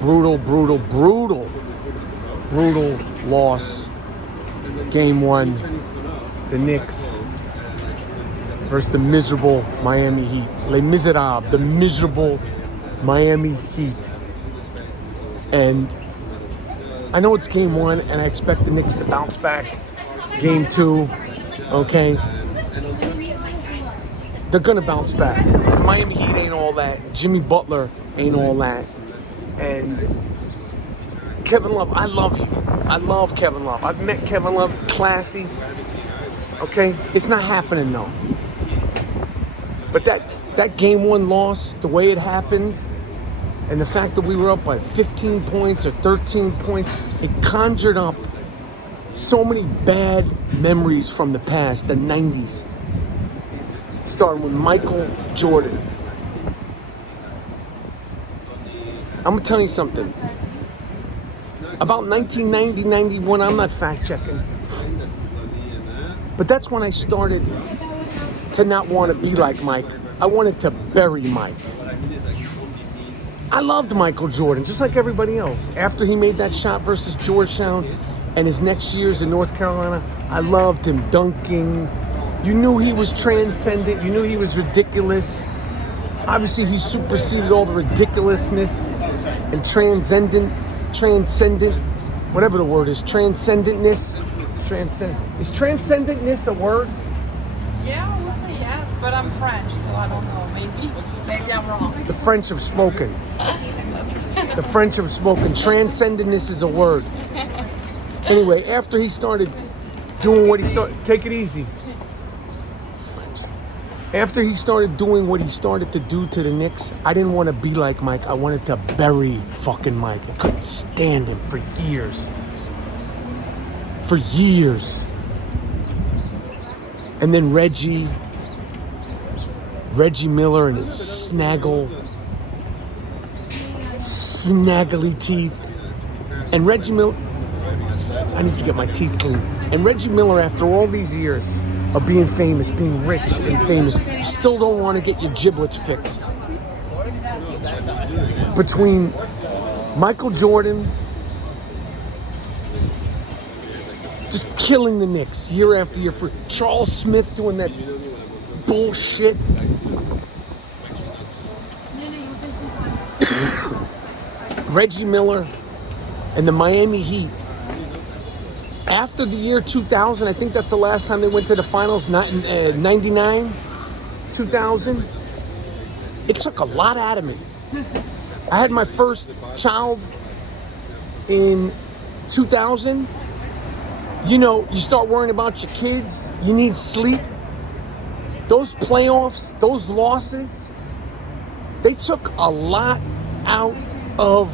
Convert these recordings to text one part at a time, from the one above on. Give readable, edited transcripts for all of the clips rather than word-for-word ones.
brutal loss. Game 1, the Knicks versus the miserable Miami Heat. Les Miserables, the miserable Miami Heat. And I know it's game 1, and I expect the Knicks to bounce back. Game 2, okay? They're going to bounce back. Because Miami Heat ain't all that. Jimmy Butler ain't all that. And Kevin Love, I love you. I love Kevin Love. I've met Kevin Love, classy. Okay? It's not happening, though. But that game 1 loss, the way it happened, and the fact that we were up by 15 points or 13 points, it conjured up so many bad memories from the past, the 90s. Starting with Michael Jordan. I'm going to tell you something. About 1990, 91, I'm not fact-checking. But that's when I started to not want to be like Mike. I wanted to bury Mike. I loved Michael Jordan, just like everybody else. After he made that shot versus Georgetown and his next years in North Carolina, I loved him dunking. You knew he was transcendent. You knew he was ridiculous. Obviously, he superseded all the ridiculousness and transcendent, whatever the word is, transcendentness. Is transcendentness a word? Yeah, I would say yes, but I'm French, so I don't know. Maybe I'm wrong. The French have spoken. The French have spoken. Transcendentness is a word. Anyway, after he started doing what he started, take it easy. French. After he started doing what he started to do to the Knicks, I didn't want to be like Mike. I wanted to bury fucking Mike. I couldn't stand him for years. For years. And then Reggie Miller and his snaggly teeth. And Reggie Miller, I need to get my teeth clean. And Reggie Miller, after all these years of being famous, being rich and famous, still don't want to get your giblets fixed. Between Michael Jordan just killing the Knicks year after year, for Charles Smith doing that bullshit. Reggie Miller and the Miami Heat. After the year 2000, I think that's the last time they went to the finals, 99, 2000. It took a lot out of me. I had my first child in 2000. You know, you start worrying about your kids. You need sleep. Those playoffs, those losses, they took a lot out of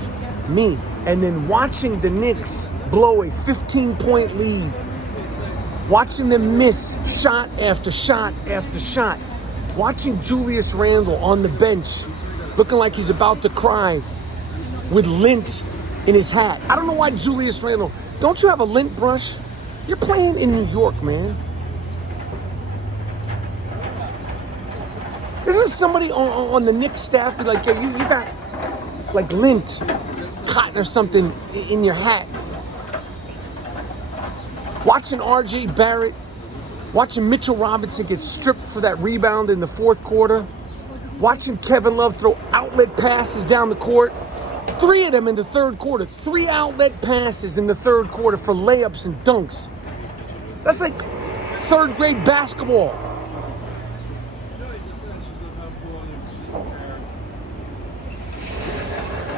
me. And then watching the Knicks blow a 15-point lead, watching them miss shot after shot after shot, watching Julius Randle on the bench looking like he's about to cry with lint in his hat. I don't know why Julius Randle, don't you have a lint brush? You're playing in New York, man. This is somebody on the Knicks staff be like, yo, you got like lint, cotton or something in your hat. Watching R.J. Barrett, watching Mitchell Robinson get stripped for that rebound in the fourth quarter, watching Kevin Love throw outlet passes down the court, 3 of them in the third quarter, 3 outlet passes in the third quarter for layups and dunks. That's like third grade basketball.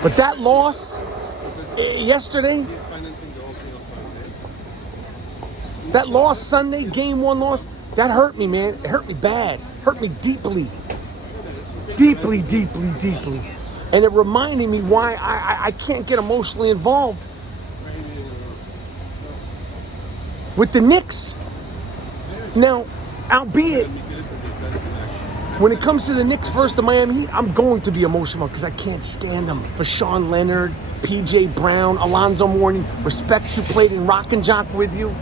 But that loss yesterday, that loss Sunday, game 1 loss, that hurt me, man. It hurt me bad. Hurt me deeply. Deeply, deeply, deeply. And it reminded me why I can't get emotionally involved with the Knicks. Now, albeit, when it comes to the Knicks versus the Miami Heat, I'm going to be emotional because I can't stand them. For Sean Leonard, P.J. Brown, Alonzo Mourning, respect you, played in Rock and Jock with you.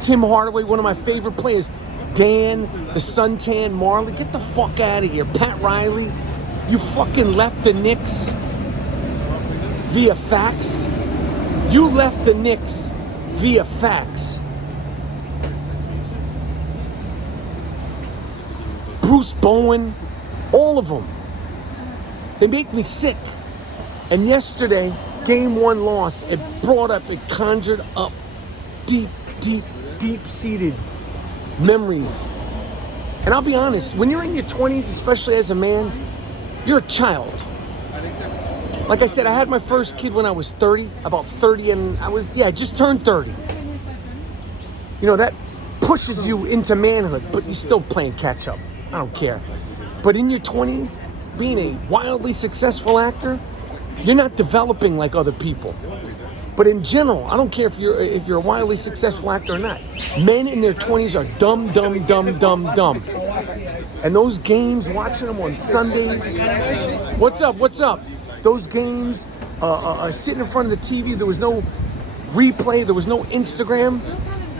Tim Hardaway, one of my favorite players. Dan, the suntan Marley, get the fuck out of here. Pat Riley, you fucking left the Knicks via fax. You left the Knicks via fax. Bruce Bowen, all of them. They make me sick. And yesterday, game 1 loss, it conjured up deep-seated memories. And I'll be honest, when you're in your 20s, especially as a man, you're a child. Like I said, I had my first kid when I was 30, about 30, and I just turned 30. You know, that pushes you into manhood, but you're still playing catch up. I don't care. But in your 20s, being a wildly successful actor, you're not developing like other people. But in general, I don't care if you're a wildly successful actor or not. Men in their 20s are dumb. And those games, watching them on Sundays. What's up? Those games, sitting in front of the TV, there was no replay, there was no Instagram.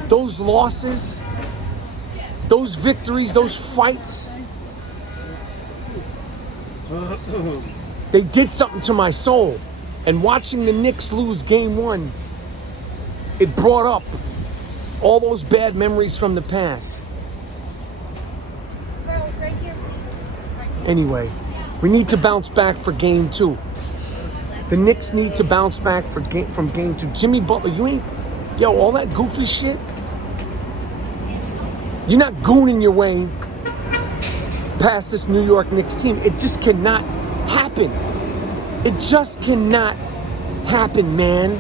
Those losses, those victories, those fights, they did something to my soul. And watching the Knicks lose game 1, it brought up all those bad memories from the past. Anyway, we need to bounce back for game 2. The Knicks need to bounce back from game 2. Jimmy Butler, all that goofy shit. You're not gooning your way past this New York Knicks team. It just cannot happen. It just cannot happen, man.